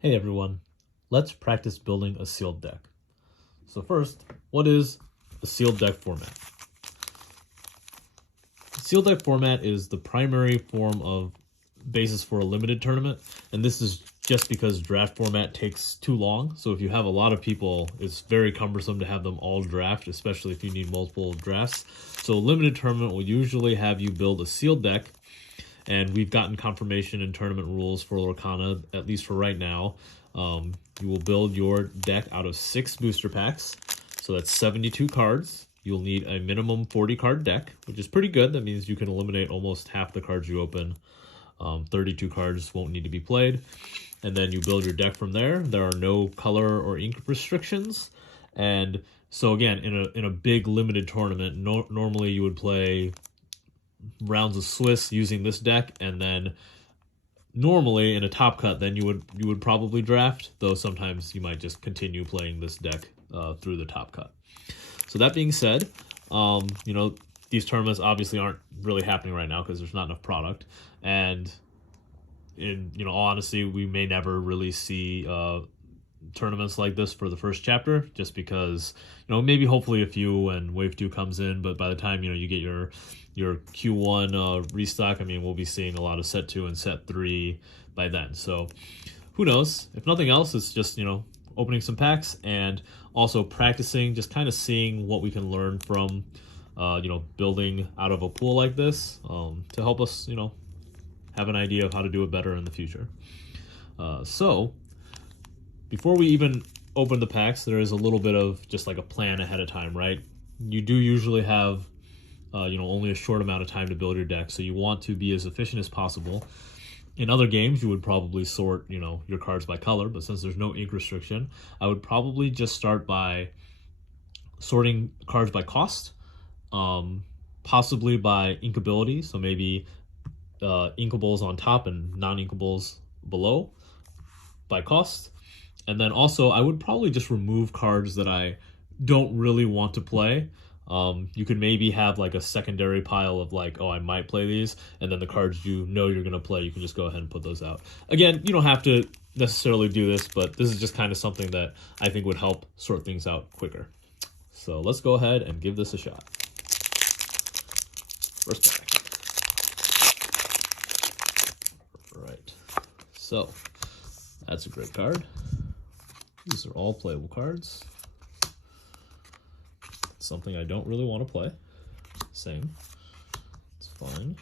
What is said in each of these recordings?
Hey everyone, let's practice building a sealed deck. So first, what is a sealed deck format? Sealed deck format is the primary form of basis for a limited tournament, and this is just because draft format takes too long. So if you have a lot of people, it's very cumbersome to have them all draft, especially if you need multiple drafts. So a limited tournament will usually have you build a sealed deck, and we've gotten confirmation in tournament rules for Lorcana, at least for right now. You will build your deck out of 6 booster packs, so that's 72 cards. You'll need a minimum 40 card deck, which is pretty good. That means you can eliminate almost half the cards you open. 32 cards won't need to be played. And then you build your deck from there. There are no color or ink restrictions. And so again, in a big limited tournament, normally you would play rounds of Swiss using this deck, and then normally in a top cut, then you would probably draft, though sometimes you might just continue playing this deck through the top cut. So that being said, these tournaments obviously aren't really happening right now because there's not enough product, and in all honesty, we may never really see tournaments like this for the first chapter, just because maybe hopefully a few when wave 2 comes in, but by the time you get your Q1 restock, we'll be seeing a lot of set 2 and set 3 by then. So who knows? If nothing else, it's just opening some packs and also practicing, just kind of seeing what we can learn from building out of a pool like this, to help us have an idea of how to do it better in the future. So before we even open the packs, there is a little bit of just like a plan ahead of time, right? You do usually have only a short amount of time to build your deck, so you want to be as efficient as possible. In other games, you would probably sort your cards by color, but since there's no ink restriction, I would probably just start by sorting cards by cost, possibly by inkability, so maybe inkables on top and non-inkables below by cost. And then also, I would probably just remove cards that I don't really want to play. You could maybe have like a secondary pile of like, oh, I might play these, and then the cards you're going to play, you can just go ahead and put those out. Again, you don't have to necessarily do this, but this is just kind of something that I think would help sort things out quicker. So let's go ahead and give this a shot. First pack. All right. So that's a great card. These are all playable cards. Something I don't really want to play. Same. It's fine.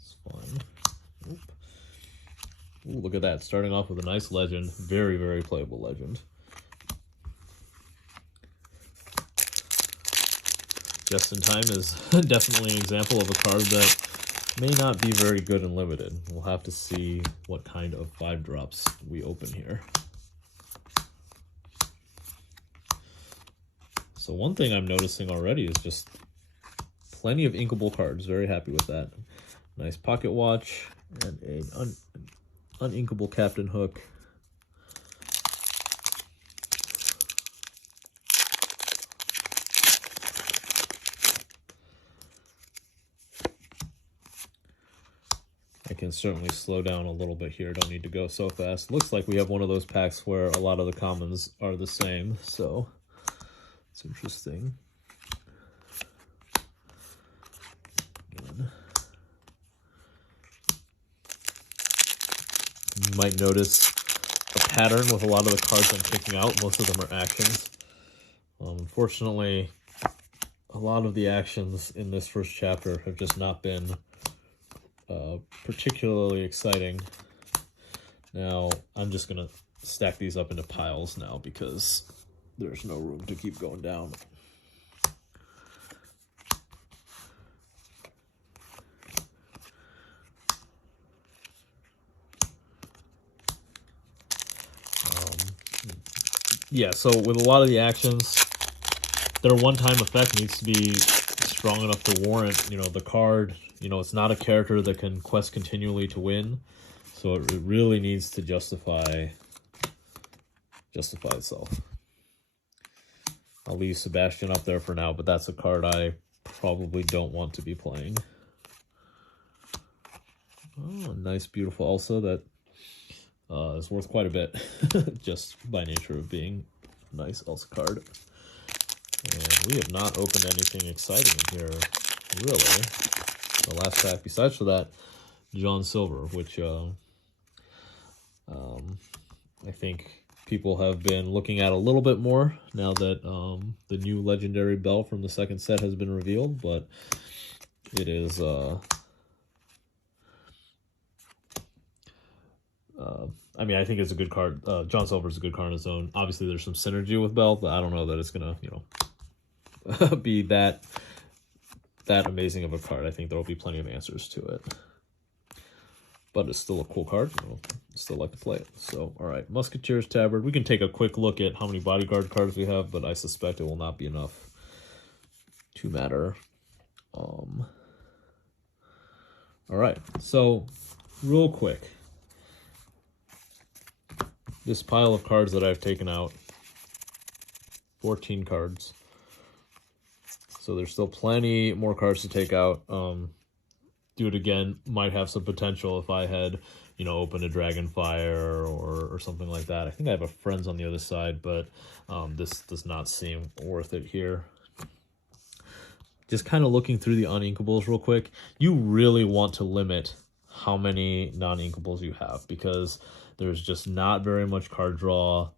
It's fine. Oop. Ooh, look at that. Starting off with a nice legend. Very, very playable legend. Just in Time is definitely an example of a card that may not be very good and limited. We'll have to see what kind of 5-drops we open here. So one thing I'm noticing already is just plenty of inkable cards. Very happy with that. Nice pocket watch and an uninkable Captain Hook. I can certainly slow down a little bit here. Don't need to go so fast. Looks like we have one of those packs where a lot of the commons are the same, so it's interesting. Again. You might notice a pattern with a lot of the cards I'm picking out. Most of them are actions. Unfortunately, a lot of the actions in this first chapter have just not been particularly exciting. Now, I'm just going to stack these up into piles now because there's no room to keep going down. Yeah, so with a lot of the actions, their one-time effect needs to be strong enough to warrant, the card. It's not a character that can quest continually to win, so it really needs to justify itself. I'll leave Sebastian up there for now, but that's a card I probably don't want to be playing. Oh, nice, beautiful also that is worth quite a bit, just by nature of being a nice Elsa card. And we have not opened anything exciting in here, really. The last pack, besides for that, John Silver, which I think people have been looking at a little bit more now that the new legendary bell from the second set has been revealed, but it is I mean, I think it's a good card. John Silver's a good card on his own. Obviously, there's some synergy with Bell, but I don't know that it's gonna, you know, be that amazing of a card. I think there will be plenty of answers to it. But it's still a cool card. You know, still like to play it. So, all right, Musketeers Tabard. We can take a quick look at how many bodyguard cards we have, but I suspect it will not be enough to matter. All right, so real quick, this pile of cards that I've taken out, 14 cards. So there's still plenty more cards to take out. Do it again might have some potential if I had, you know, opened a Dragonfire or something like that. I think I have a Friends on the other side, but this does not seem worth it here. Just kind of looking through the Uninkables real quick. You really want to limit how many non-inkables you have, because there's just not very much card draw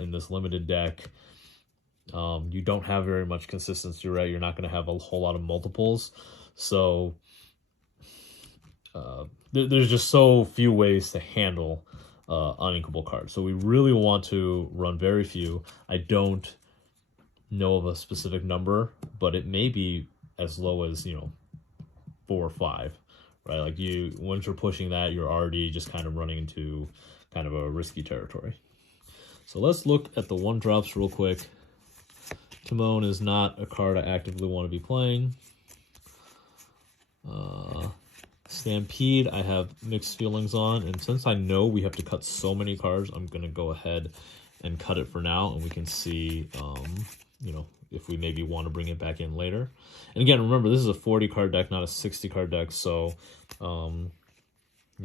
in this limited deck. You don't have very much consistency, right? You're not going to have a whole lot of multiples. So there's just so few ways to handle uninkable cards. So we really want to run very few. I don't know of a specific number, but it may be as low as, you know, 4 or 5, right? Like once you're pushing that, you're already just kind of running into kind of a risky territory. So let's look at the 1-drops real quick. Timon is not a card I actively want to be playing. Stampede, I have mixed feelings on, and since I know we have to cut so many cards, I'm going to go ahead and cut it for now, and we can see, you know, if we maybe want to bring it back in later. And again, remember, this is a 40-card deck, not a 60-card deck, so, you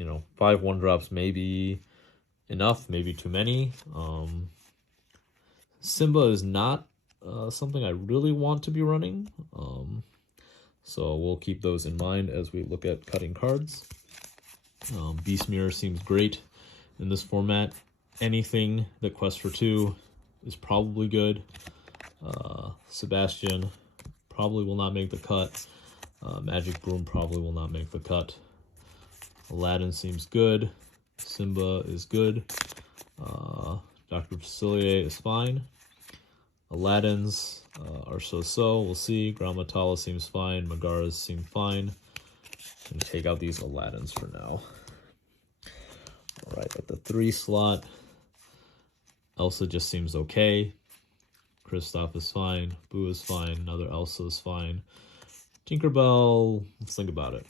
know, 5 1-drops may be enough, maybe too many. Simba is not something I really want to be running, so we'll keep those in mind as we look at cutting cards. Beast Mirror seems great in this format. Anything that quests for 2 is probably good. Sebastian probably will not make the cut. Magic Broom probably will not make the cut. Aladdin seems good. Simba is good. Dr. Facilier is fine. Aladdin's are so-so. We'll see. Gramatala seems fine. Megara's seem fine. I'm going to take out these Aladdins for now. All right, at the 3 slot, Elsa just seems okay. Kristoff is fine. Boo is fine. Another Elsa is fine. Tinkerbell, let's think about it.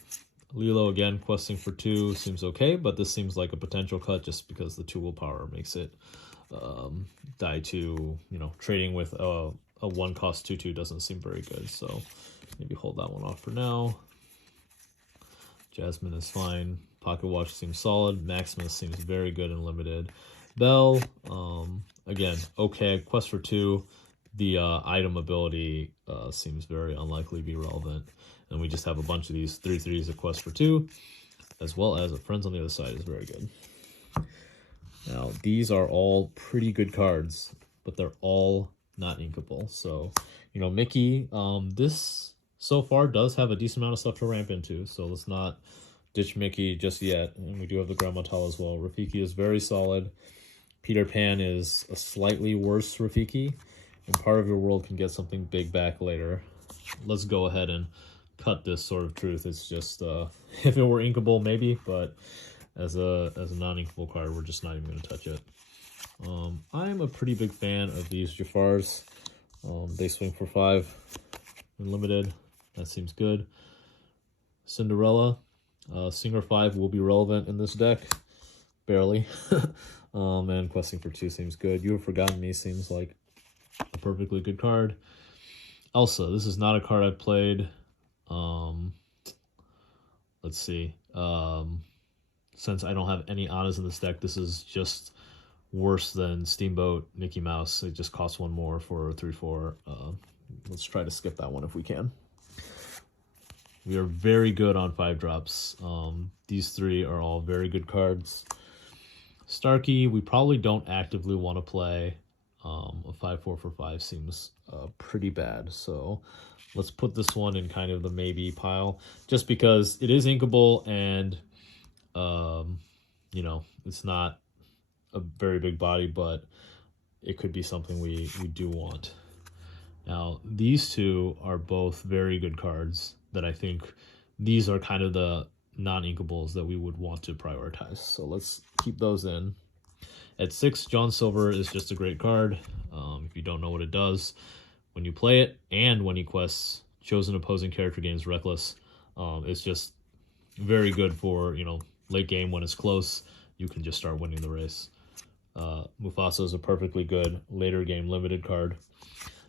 Lilo, again, questing for 2 seems okay, but this seems like a potential cut just because the 2 willpower makes it die to, you know, trading with a 1-cost 2/2 doesn't seem very good, so maybe hold that one off for now. Jasmine is fine. Pocket Watch seems solid. Maximus seems very good and limited. Belle, again, okay. Quest for 2. The item ability seems very unlikely to be relevant. And we just have a bunch of these 3/3s at Quest for 2, as well as a Friends on the other side is very good. Now, these are all pretty good cards, but they're all not inkable. So, you know, Mickey, this so far does have a decent amount of stuff to ramp into, so let's not ditch Mickey just yet. And we do have the Gramatala as well. Rafiki is very solid. Peter Pan is a slightly worse Rafiki, and Part of Your World can get something big back later. Let's go ahead and cut this Sword of Truth. It's just, if it were inkable, maybe, but as a non-inkable card, we're just not even going to touch it. I'm a pretty big fan of these Jafars. They swing for 5 in limited. That seems good. Cinderella, Singer 5 will be relevant in this deck. Barely. And questing for 2 seems good. You Have Forgotten Me seems like a perfectly good card. Elsa, this is not a card I've played. Let's see. since I don't have any Annas in this deck, this is just worse than Steamboat Mickey Mouse. It just costs one more for 3/4. Let's try to skip that one if we can. We are very good on 5-drops. These three are all very good cards. Starkey, we probably don't actively want to play. A 5/4 for 5 seems pretty bad. So let's put this one in kind of the maybe pile, just because it is inkable and, you know, it's not a very big body, but it could be something we do want. Now, these two are both very good cards that I think these are kind of the non-inkables that we would want to prioritize. So let's keep those in. At 6, John Silver is just a great card. If you don't know what it does, when you play it and when he quests, chosen opposing character gains Reckless. It's just very good for, you know, late game when it's close, you can just start winning the race. Mufasa is a perfectly good later game limited card.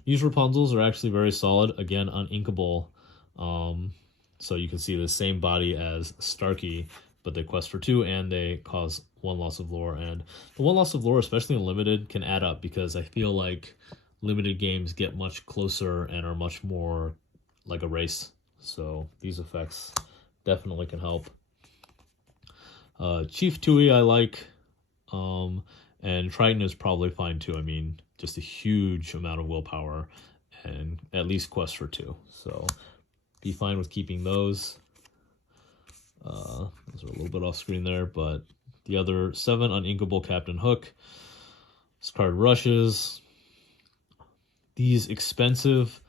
These Rapunzels are actually very solid. Again, uninkable. So you can see the same body as Starkey, but they quest for 2 and they cause 1 loss of lore. And the 1 loss of lore, especially in limited, can add up because I feel like limited games get much closer and are much more like a race. So these effects definitely can help. Chief Tui I like. And Triton is probably fine too. I mean, just a huge amount of willpower and at least quest for 2. So be fine with keeping those. Those are a little bit off screen there, but the other 7, uninkable Captain Hook. This card rushes. These expensive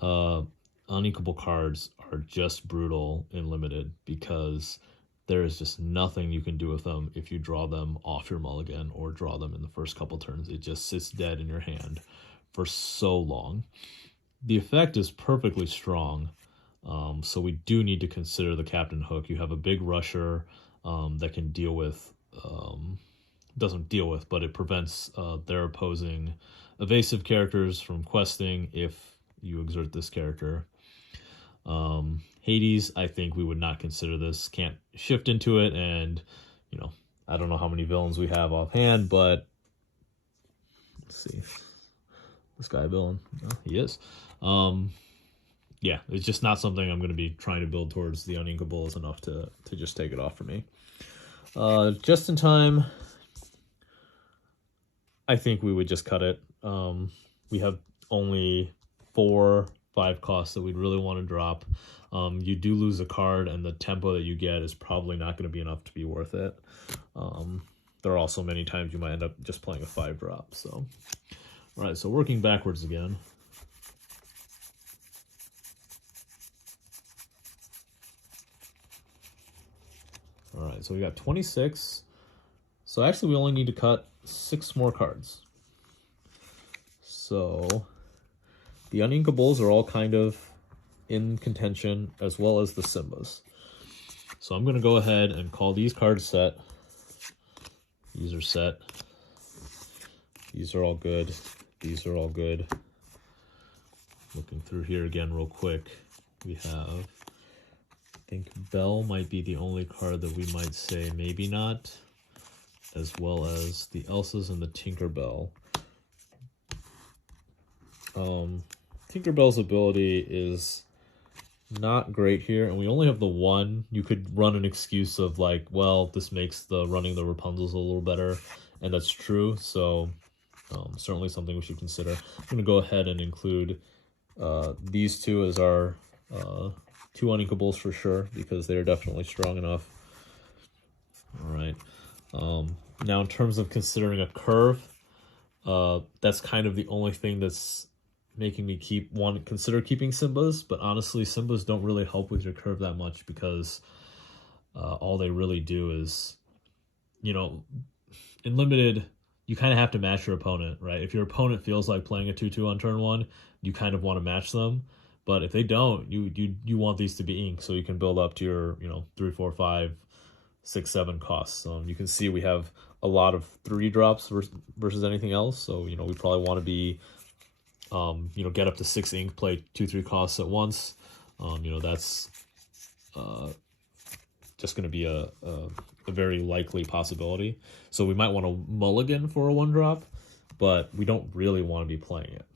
uninkable cards are just brutal in limited because there is just nothing you can do with them if you draw them off your mulligan or draw them in the first couple turns. It just sits dead in your hand for so long. The effect is perfectly strong, so we do need to consider the Captain Hook. You have a big rusher that can deal with, doesn't deal with, but it prevents their opposing evasive characters from questing if you exert this character. Hades, I think we would not consider this. Can't shift into it, and, you know, I don't know how many villains we have offhand, but let's see. This guy a villain? No, he is. Yeah, it's just not something I'm going to be trying to build towards. The uninkable is enough to just take it off for me. Just in time, I think we would just cut it. We have only 4, 5 costs that we'd really want to drop. You do lose a card, and the tempo that you get is probably not going to be enough to be worth it. There are also many times you might end up just playing a 5-drop. So, all right, so working backwards again. All right, so we got 26. So actually, we only need to cut 6 more cards. So the uninkables are all kind of in contention, as well as the Simbas. So I'm going to go ahead and call these cards set. These are set. These are all good. These are all good. Looking through here again real quick. We have, I think Belle might be the only card that we might say maybe not, as well as the Elsas and the Tinkerbell. Tinkerbell's ability is not great here, and we only have the 1. You could run an excuse of like, well, this makes the running the Rapunzels a little better, and that's true. So certainly something we should consider. I'm going to go ahead and include these 2 as our 2 uninkables for sure, because they're definitely strong enough. All right. Now, in terms of considering a curve, that's kind of the only thing that's making me consider keeping Simbas, but honestly, Simbas don't really help with your curve that much because all they really do is, you know, in limited, you kind of have to match your opponent, right? If your opponent feels like playing a 2/2 on turn 1, you kind of want to match them. But if they don't, you want these to be ink so you can build up to your, you know, 3, 4, 5, 6, 7 costs. You can see we have a lot of 3-drops versus anything else. So, you know, we probably want to be, you know, get up to 6 ink, play 2, 3 costs at once. You know, that's just going to be a a very likely possibility. So we might want to mulligan for a 1-drop, but we don't really want to be playing it.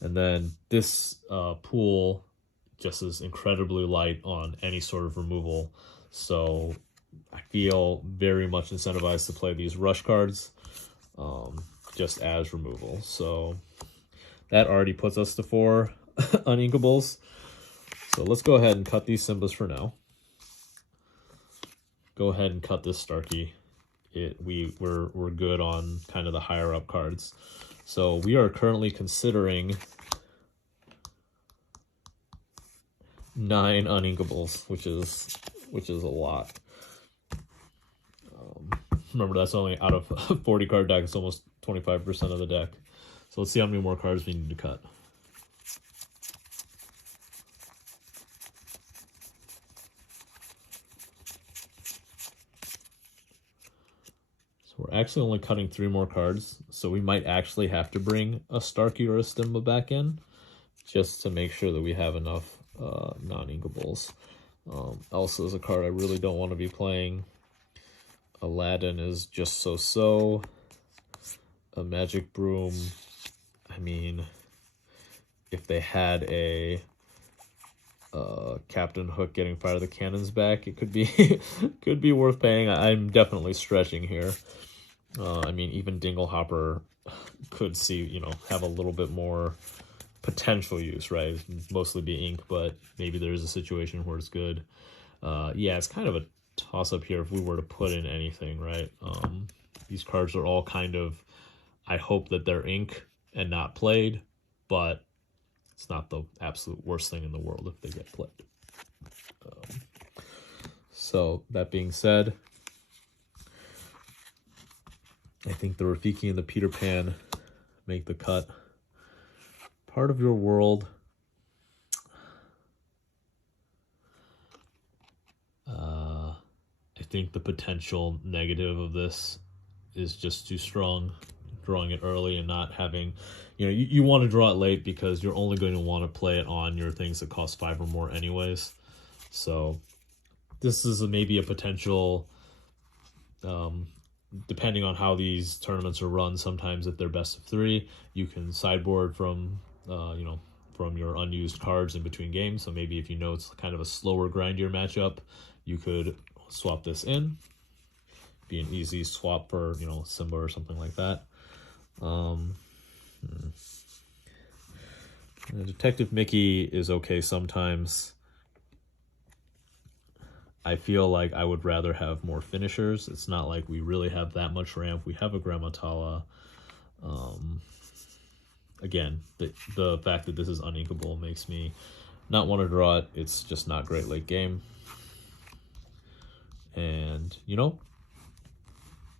And then this pool just is incredibly light on any sort of removal. So I feel very much incentivized to play these rush cards just as removal. So that already puts us to 4 Uninkables. So let's go ahead and cut these Simbas for now. Go ahead and cut this Starkey. We're good on kind of the higher up cards. So we are currently considering 9 Uninkables, which is a lot. Remember, that's only out of a 40 card deck. It's almost 25% of the deck. So let's see how many more cards we need to cut. We're actually only cutting 3 more cards, so we might actually have to bring a Starkey or a Stimba back in just to make sure that we have enough non-inkables. Elsa is a card I really don't want to be playing. Aladdin is just so-so. A Magic Broom, I mean, if they had a Captain Hook getting Fire the Cannons back, it could be could be worth paying. I'm definitely stretching here. I mean, even Dinglehopper could see, you know, have a little bit more potential use, right? Mostly be ink, but maybe there's a situation where it's good. Yeah, it's kind of a toss-up here if we were to put in anything, right? These cards are all kind of, I hope that they're ink and not played, but it's not the absolute worst thing in the world if they get played. So, that being said, I think the Rafiki and the Peter Pan make the cut. Part of your world. I think the potential negative of this is just too strong. Drawing it early and not having, you know, you want to draw it late because you're only going to want to play it on your things that cost 5 or more anyways. So this is maybe a potential, depending on how these tournaments are run, sometimes if they're best of 3, you can sideboard from, you know, from your unused cards in between games. So maybe if you know it's kind of a slower, grindier matchup, you could swap this in. Be an easy swap for, you know, Simba or something like that. Detective Mickey is okay sometimes. I feel like I would rather have more finishers. It's not like we really have that much ramp. We have a Grammatala. Again, the fact that this is uninkable makes me not want to draw it. It's just not great late game. And, you know,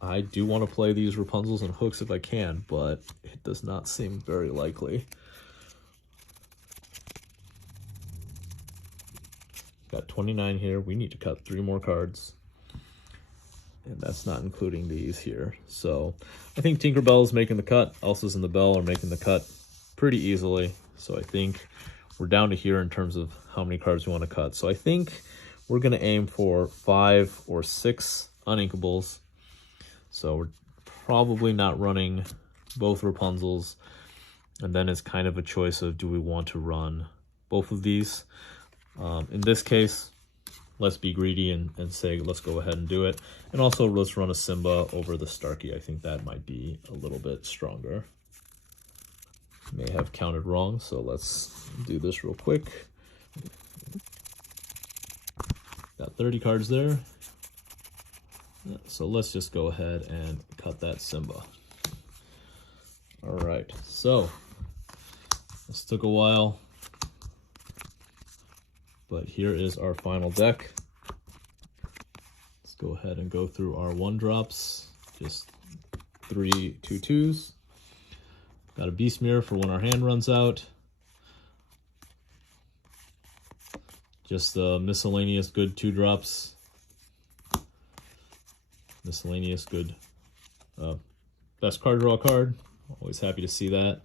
I do want to play these Rapunzels and hooks if I can, but it does not seem very likely. Got 29 here. We need to cut 3 more cards. And that's not including these here. So I think Tinkerbell's making the cut. Elsa's and the Bell are making the cut pretty easily. So I think we're down to here in terms of how many cards we want to cut. So I think we're going to aim for 5 or 6 uninkables. So we're probably not running both Rapunzels. And then it's kind of a choice of, do we want to run both of these? In this case, let's be greedy and say, let's go ahead and do it. And also, let's run a Simba over the Starkey. I think that might be a little bit stronger. May have counted wrong, so let's do this real quick. Got 30 cards there. So let's just go ahead and cut that Simba. All right, so this took a while, but here is our final deck. Let's go ahead and go through our 1-drops. Just 3 2/2s. Got a Beast Mirror for when our hand runs out. Just the miscellaneous good 2-drops. Miscellaneous good best card draw card. Always happy to see that.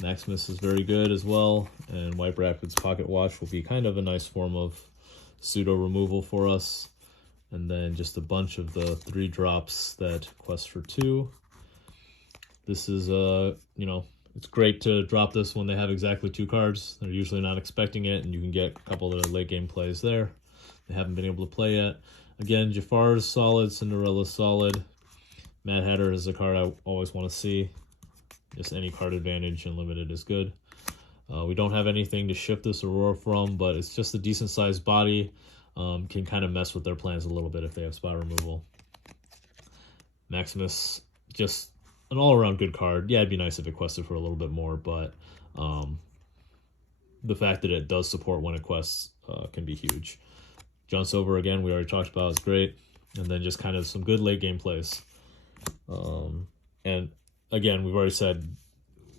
Maximus is very good as well, and White Rapids Pocket Watch will be kind of a nice form of pseudo removal for us. And then just a bunch of the 3 drops that quest for 2. This is, you know, it's great to drop this when they have exactly 2 cards. They're usually not expecting it, and you can get a couple of the late game plays there. They haven't been able to play yet. Again, Jafar's solid, Cinderella's solid. Mad Hatter is a card I always want to see. Just any card advantage and limited is good. We don't have anything to shift this Aurora from, but it's just a decent sized body. Can kind of mess with their plans a little bit if they have spot removal. Maximus, just an all-around good card. Yeah, it'd be nice if it quested for a little bit more, but the fact that it does support when it quests can be huge. John Silver, again, we already talked about, is great. And then just kind of some good late game plays. And again, we've already said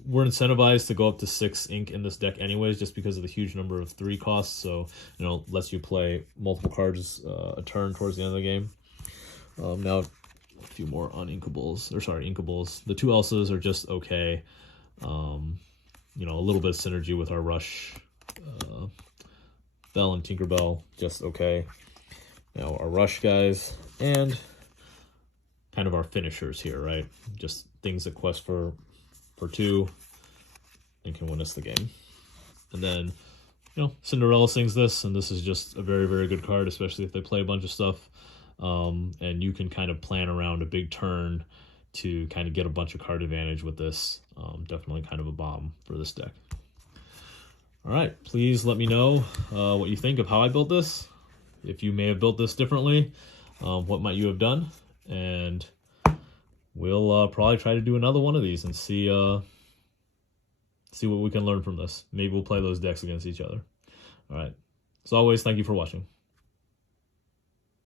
we're incentivized to go up to 6 ink in this deck anyways, just because of the huge number of 3 costs. So, you know, lets you play multiple cards a turn towards the end of the game. Now, a few more Uninkables, or sorry, Inkables. The 2 Elsas are just okay. You know, a little bit of synergy with our Rush. Bell and Tinkerbell, just okay. Now our Rush guys, and kind of our finishers here, right? Just things that quest for 2 and can win us the game. And then, you know, Cinderella sings this, and this is just a very, very good card, especially if they play a bunch of stuff. And you can kind of plan around a big turn to kind of get a bunch of card advantage with this. Definitely kind of a bomb for this deck. All right, please let me know what you think of how I built this. If you may have built this differently, what might you have done? And we'll probably try to do another one of these and see what we can learn from this. Maybe we'll play those decks against each other. All right. As always, thank you for watching.